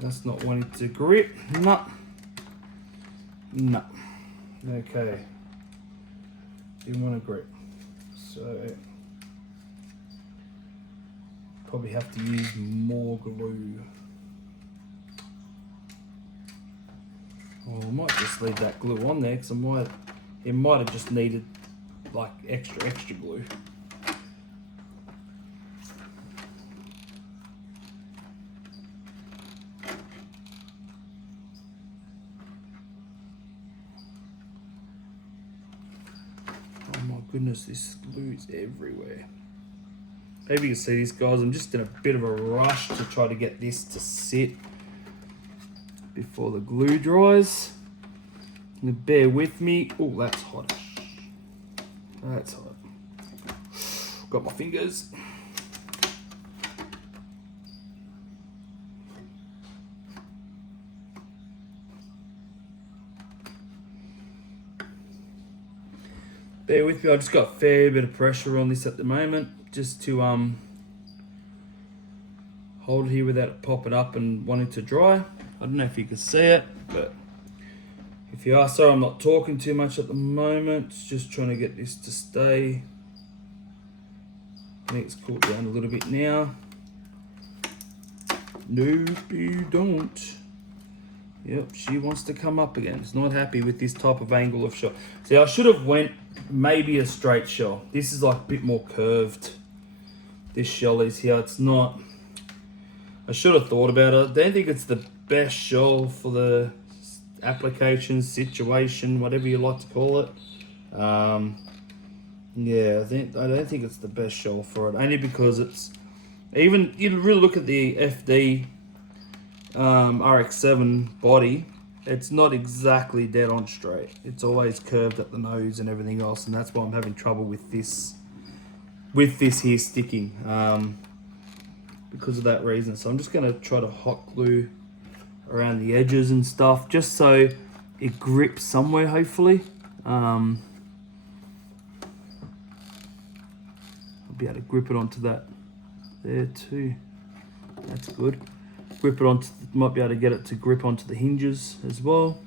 That's not wanting to grip. No. Okay. Didn't want to grip. So probably have to use more glue. Well, I might just leave that glue on there because it might have just needed like extra glue. Goodness, this glue is everywhere. Maybe you can see this, guys. I'm just in a bit of a rush to try to get this to sit before the glue dries. Bear with me. Oh, that's hot. That's hot. Got my fingers. Bear with me, I just got a fair bit of pressure on this at the moment, just to hold it here without it popping up and wanting to dry. I don't know if you can see it, but if you are, sorry I'm not talking too much at the moment, just trying to get this to stay. I think it's cooled down a little bit now. Nope, you don't. Yep, she wants to come up again. She's not happy with this type of angle of shell. See, I should have went maybe a straight shell. This is like a bit more curved. This shell is here. It's not. I should have thought about it. I don't think it's the best shell for the application, situation, whatever you like to call it. Yeah, I don't think it's the best shell for it. Only because it's, even you really look at the FD RX-7 body, it's not exactly dead on straight. It's always curved at the nose and everything else, and that's why I'm having trouble with this here sticking, because of that reason. So I'm just going to try to hot glue around the edges and stuff, just so it grips somewhere, hopefully. I'll be able to grip it onto that there too. That's good. Grip it onto, might be able to get it to grip onto the hinges as well.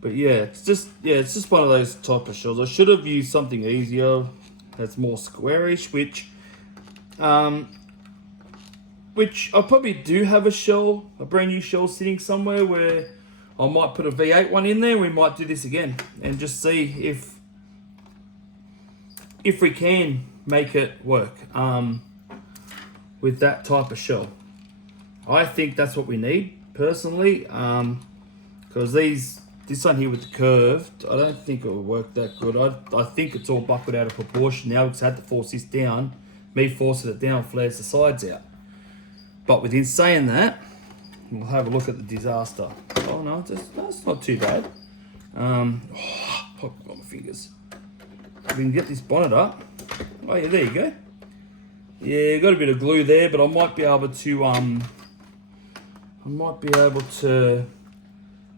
But yeah, it's just one of those type of shells. I should have used something easier that's more squarish, which I probably do have a brand new shell sitting somewhere where I might put a V8 one in there. We might do this again and just see if we can make it work with that type of shell. I think that's what we need personally, because this one here with the curved, I don't think it will work that good. I think it's all buckled out of proportion now because I had to force this down. Me forcing it down flares the sides out. But within saying that, we'll have a look at the disaster. Oh no, that's not too bad. I've got my fingers. If we can get this bonnet up. Oh yeah, there you go. Yeah, got a bit of glue there, but I might be able to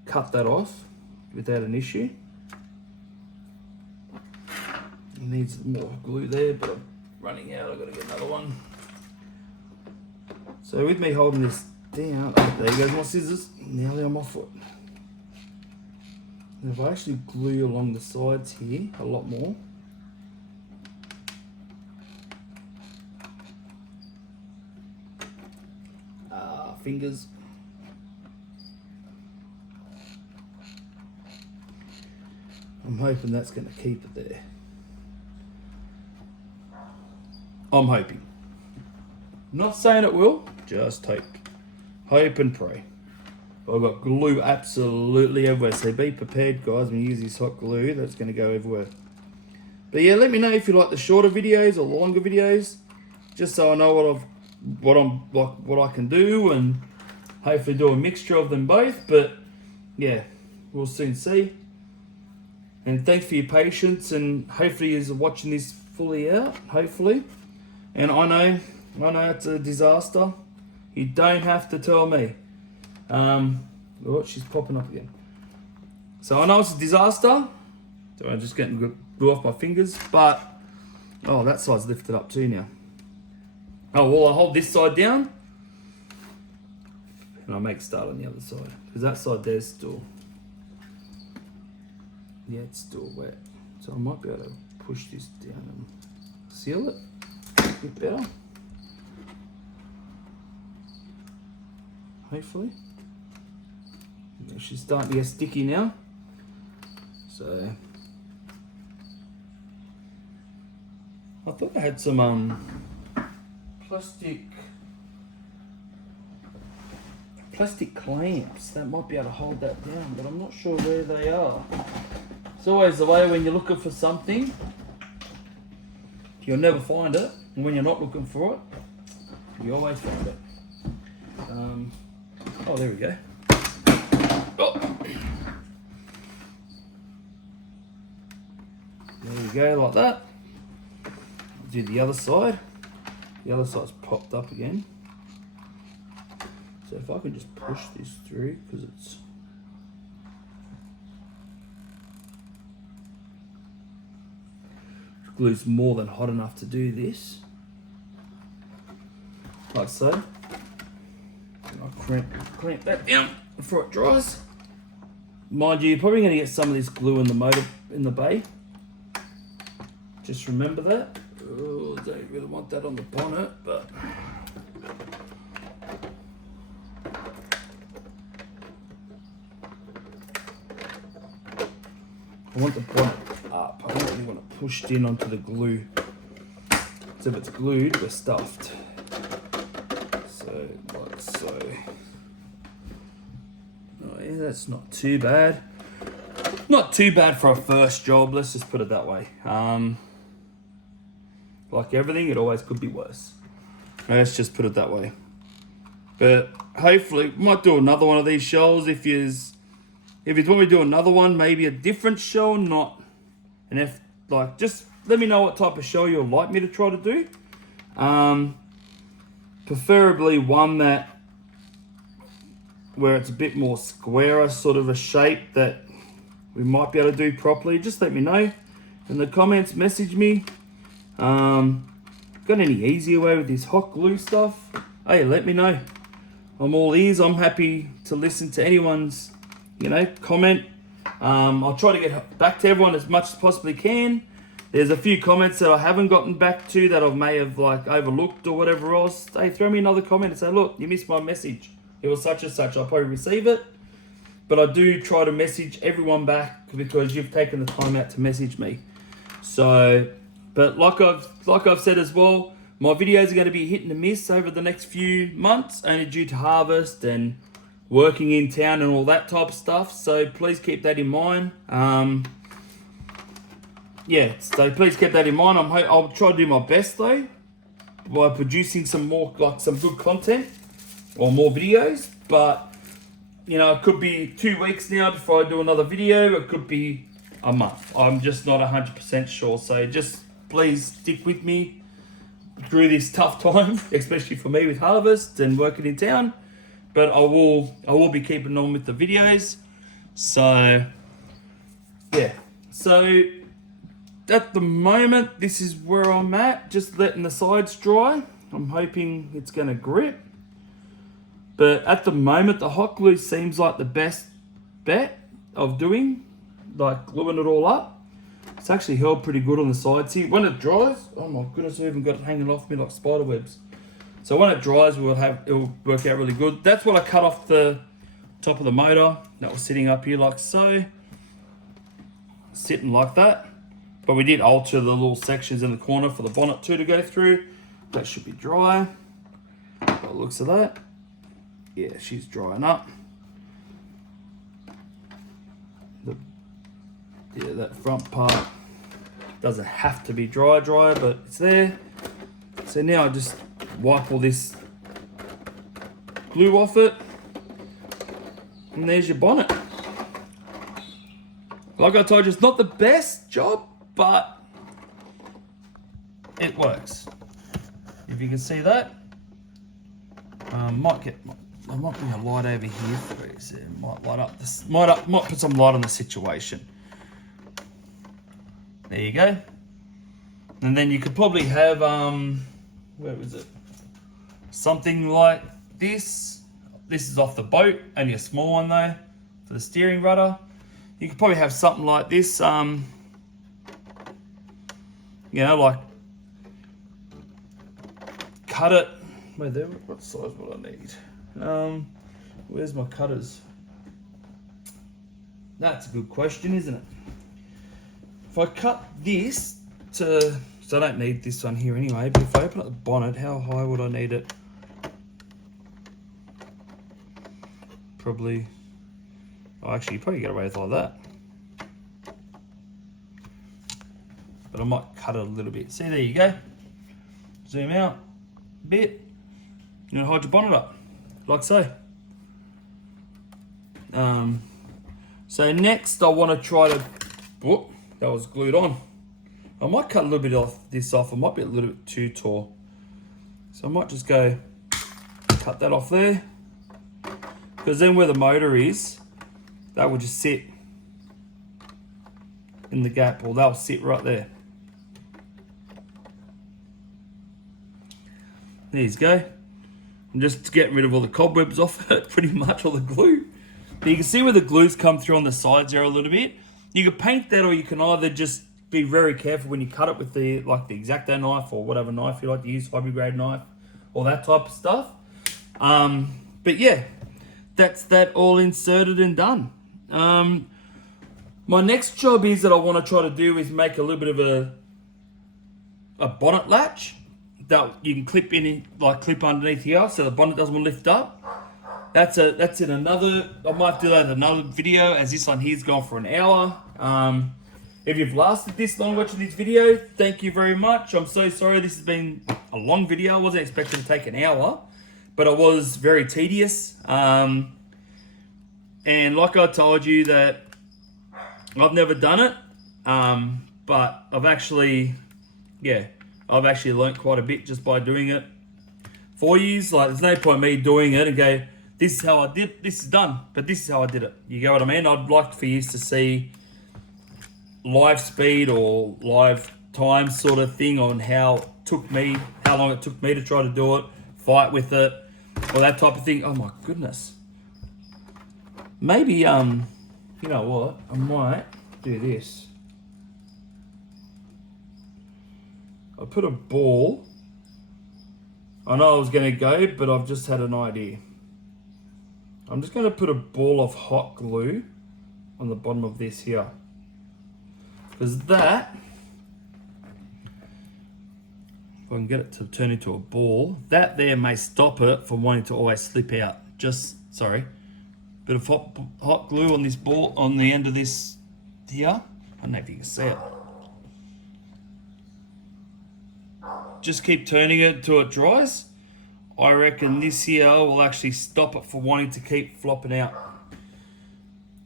cut that off without an issue. It needs more glue there, but I'm running out. I've got to get another one. So with me holding this down, oh, there goes my scissors, nearly on my foot. And if I actually glue along the sides here a lot more, fingers. I'm hoping that's going to keep it there. I'm hoping. I'm not saying it will, just hope. Hope and pray. I've got glue absolutely everywhere, so be prepared guys when you use this hot glue, that's going to go everywhere. But yeah, let me know if you like the shorter videos or the longer videos, just so I know what I can do, and hopefully do a mixture of them both. But yeah, we'll soon see. And thanks for your patience, and hopefully you're watching this fully out, hopefully. And I know it's a disaster. You don't have to tell me. Oh, she's popping up again. So I know it's a disaster. So I'm just getting glue off my fingers, but oh, that side's lifted up too now. Oh, well, I hold this side down, and I'll make a start on the other side, because that side there's still, yeah, it's still wet. So I might be able to push this down and seal it a bit better. Hopefully. Yeah, she's starting to get sticky now. So I thought I had some plastic clamps that might be able to hold that down, but I'm not sure where they are. It's always the way when you're looking for something, you'll never find it, and when you're not looking for it, you always find it. Oh, there we go. Oh. There you go, like that. Do the other side. The other side's popped up again. So if I can just push this through, because it's glue's more than hot enough to do this, like so. And I'll clamp that down before it dries. Mind you, you're probably going to get some of this glue in the motor in the bay. Just remember that. Oh, don't really want that on the bonnet, but I want the bonnet up. I don't really want it pushed in onto the glue. So if it's glued, we're stuffed. So, like so. Oh yeah, that's not too bad. Not too bad for a first job, let's just put it that way. Like everything, it always could be worse. Let's just put it that way. But hopefully, might do another one of these shows if you want me to do another one, maybe a different show, not an F. Like, just let me know what type of show you'd like me to try to do. Preferably one where it's a bit more squarer, sort of a shape that we might be able to do properly. Just let me know in the comments. Message me. Got any easier way with this hot glue stuff? Hey, let me know. I'm all ears. I'm happy to listen to anyone's, comment. I'll try to get back to everyone as much as possibly can. There's a few comments that I haven't gotten back to that I may have overlooked or whatever else. Hey, throw me another comment and say, look, you missed my message. It was such and such. I'll probably receive it. But I do try to message everyone back because you've taken the time out to message me. So, but like I've said as well, my videos are going to be hit and miss over the next few months, only due to harvest and working in town and all that type of stuff. So please keep that in mind. So please keep that in mind. I'll try to do my best though by producing some good content or more videos. But it could be 2 weeks now before I do another video. It could be a month. I'm just not 100% sure. So just please stick with me through this tough time, especially for me with harvest and working in town. But I will be keeping on with the videos. So yeah. So at the moment, this is where I'm at. Just letting the sides dry. I'm hoping it's going to grip. But at the moment, the hot glue seems like the best bet of doing, like gluing it all up. It's actually held pretty good on the sides here. When it dries, oh my goodness, I even got it hanging off me like spider webs. So when it dries, it'll work out really good. That's what I cut off the top of the motor. That was sitting up here like so. Sitting like that. But we did alter the little sections in the corner for the bonnet too to go through. That should be dry. By the looks of that. Yeah, she's drying up. That front part doesn't have to be dry, but it's there. So now I just wipe all this glue off it. And there's your bonnet. Like I told you, it's not the best job, but it works. If you can see that, I might be a light over here for you, so it might light up this. Might put some light on the situation. There you go. And then you could probably have where was it? Something like this. This is off the boat, only a small one though, for the steering rudder. You could probably have something like this. Like cut it. Wait there. What size will I need? Where's my cutters? That's a good question, isn't it? If I cut this so I don't need this one here anyway, but if I open up the bonnet, how high would I need it? Probably, actually you probably get away with like that. But I might cut it a little bit. See, there you go. Zoom out a bit. You know, hold your bonnet up, like so. So next I want to try to, whoop, that was glued on. I might cut a little bit of this off. It might be a little bit too tall. So I might just go cut that off there. Because then where the motor is, that will just sit in the gap, or they'll sit right there. There you go. I'm just getting rid of all the cobwebs off it, pretty much, all the glue. But you can see where the glue's come through on the sides there a little bit. You can paint that, or you can either just be very careful when you cut it with the X-Acto knife or whatever knife you like to use, hobby grade knife, all that type of stuff. But yeah, that's that all inserted and done. My next job is that I want to try to do is make a little bit of a bonnet latch that you can clip in, like clip underneath here, so the bonnet doesn't lift up. That's in another. I might do that in another video, as this one here's gone for an hour. If you've lasted this long watching this video, thank you very much. I'm so sorry this has been a long video. I wasn't expecting to take an hour, but it was very tedious. And like I told you that I've never done it, but I've actually learnt quite a bit just by doing it for you. Like, there's no point me doing it and go, this is how I did it, this is done, but this is how I did it. You get what I mean? I'd like for you to see live speed or live time sort of thing on how long it took me to try to do it, fight with it, or that type of thing. Oh my goodness. Maybe, you know what? I might do this. I put a ball. I know I was going to go, but I've just had an idea. I'm just going to put a ball of hot glue on the bottom of this here. Because that, if I can get it to turn into a ball, that there may stop it from wanting to always slip out. Bit of hot glue on this ball, on the end of this here. I don't know if you can see it. Just keep turning it until it dries. I reckon this here will actually stop it from wanting to keep flopping out.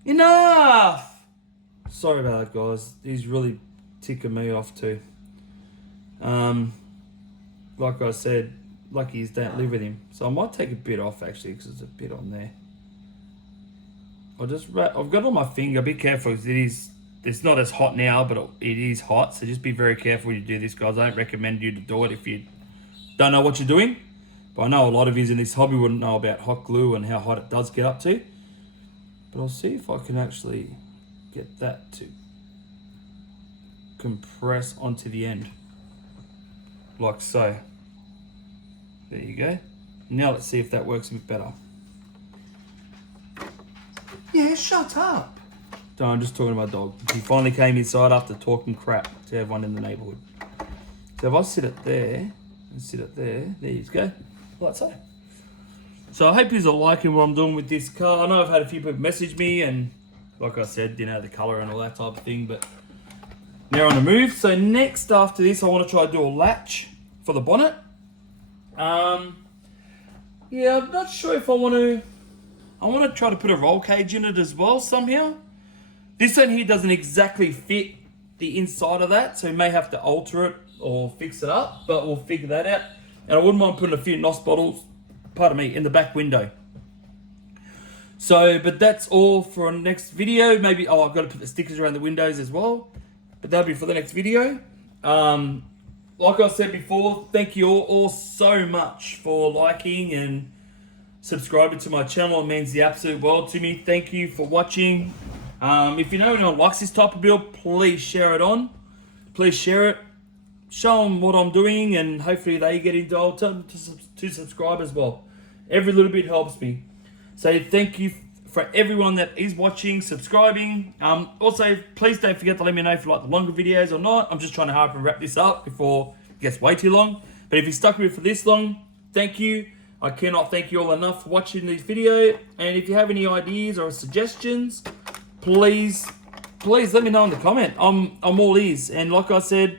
Enough! Sorry about that, guys. He's really ticking me off too. Like I said, luckies don't live with him. So I might take a bit off actually, because there's a bit on there. I've got it on my finger. Be careful, because it's not as hot now, but it is hot. So just be very careful when you do this, guys. I don't recommend you to do it if you don't know what you're doing. But I know a lot of you in this hobby wouldn't know about hot glue and how hot it does get up to. But I'll see if I can actually get that to compress onto the end. Like so. There you go. Now let's see if that works a bit better. Yeah, shut up. No, I'm just talking to my dog. He finally came inside after talking crap to everyone in the neighbourhood. So if I sit it there and sit it there you go. Like so. So I hope you're liking what I'm doing with this car. I know I've had a few people message me, and like I said, you know, the colour and all that type of thing, but they're on the move. So next after this, I want to try to do a latch for the bonnet. Yeah, I'm not sure if I want to try to put a roll cage in it as well somehow. This one here doesn't exactly fit the inside of that, so we may have to alter it or fix it up, but we'll figure that out. And I wouldn't mind putting a few NOS bottles, in the back window. So, but that's all for our next video. Maybe, I've got to put the stickers around the windows as well, but that'll be for the next video. Like I said before, thank you all so much for liking and subscribing to my channel. It means the absolute world to me. Thank you for watching. If you know anyone likes this type of build, please share it on. Please share it. Show them what I'm doing, and hopefully they get into it. Tell them to subscribe as well. Every little bit helps me. So thank you for everyone that is watching, subscribing. Also, please don't forget to let me know if you like the longer videos or not. I'm just trying to hurry up and wrap this up before it gets way too long. But if you stuck with me for this long, thank you. I cannot thank you all enough for watching this video. And if you have any ideas or suggestions, please let me know in the comment. I'm all ears. And like I said,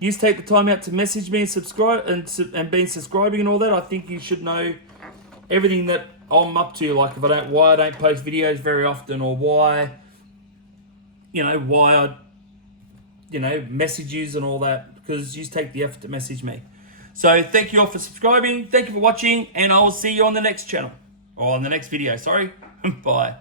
you take the time out to message me and subscribe and being subscribing and all that. I think you should know everything that I'm up to. Like why I don't post videos very often, or why I message yous and all that, because you take the effort to message me. So thank you all for subscribing. Thank you for watching, and I will see you on the next channel. Or on the next video, sorry. Bye.